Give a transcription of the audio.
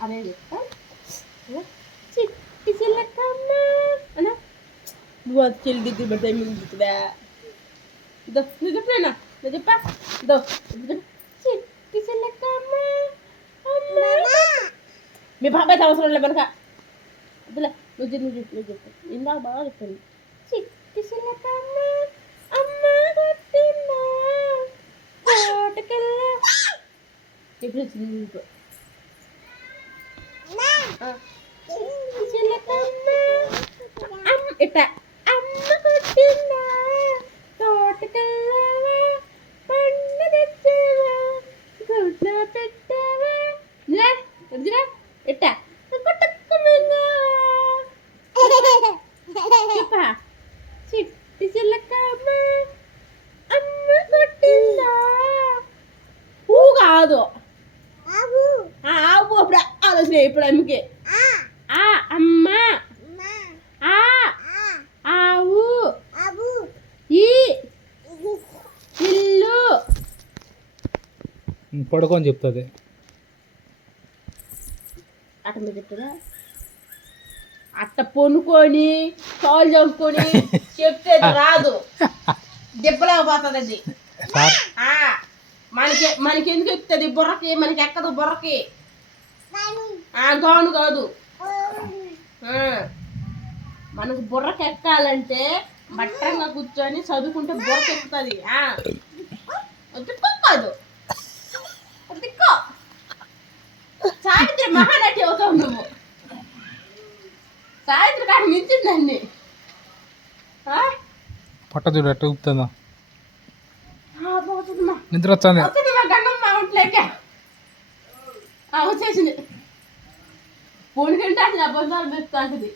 అదే చెప్తా. చిట్టి చిలకమ్మ అనా నువ్వు అది చెల్లి దగ్గర పెడతాయి మిగులుతుందా నువ్వు చెప్పలేనా నువ్వు చెప్పా చిట్టి చిలకమ్మ మీ బాబాయ్ అవసరం లే మనక అదిలే నువ్వు చెప్పు ఇందాక బాగా చెప్పాను. చిట్టి చిలకమ్మ అమ్మ కొట్టిందా తోటకెళ్ళా ఇప్పుడు చిలకమ్మ ఇట్ట అమ్మ కొట్టిందా తోటకెళ్ళావా పండు తెచ్చావా గుడ్ల పెట్టావా ఇట్ట చెప్పా చిట్టి చిలకమ్మ అమ్మ కొట్టిందా పూ కాదు ఆవు అప్పుడు ఆలోచన ఇప్పుడు అమ్మకి అమ్మ ఆవు ఈ ఇల్లు పడుకొని చెప్తుంది అట్ట మీద చెప్తుందా అట్ట పొనుకొని కాలు చంపుకొని చెప్తే రాదు దెబ్బలేకపోతుంది మనకి ఎందుకు ఎక్కుతుంది బుర్రకి మనకి ఎక్కదు బుర్రకి గాను కాదు మనకు బుర్రకి ఎక్కాలంటే మట్టంగా కూర్చొని చదువుకుంటే బుర్రకి ఎక్కుతుంది కాదు దిక్కో సాయంత్రం మహానటి అవుతావు నువ్వు సాయంత్రం కాడ మించిందండి పట్ట చూడు ఎట్ట ఊపుతుందా నిద్ర వచ్చింది గంగమ్మ ఉంట్లేక వచ్చేసింది పొడి కంటే అసలు అబద్ధాలు పెడుతుంది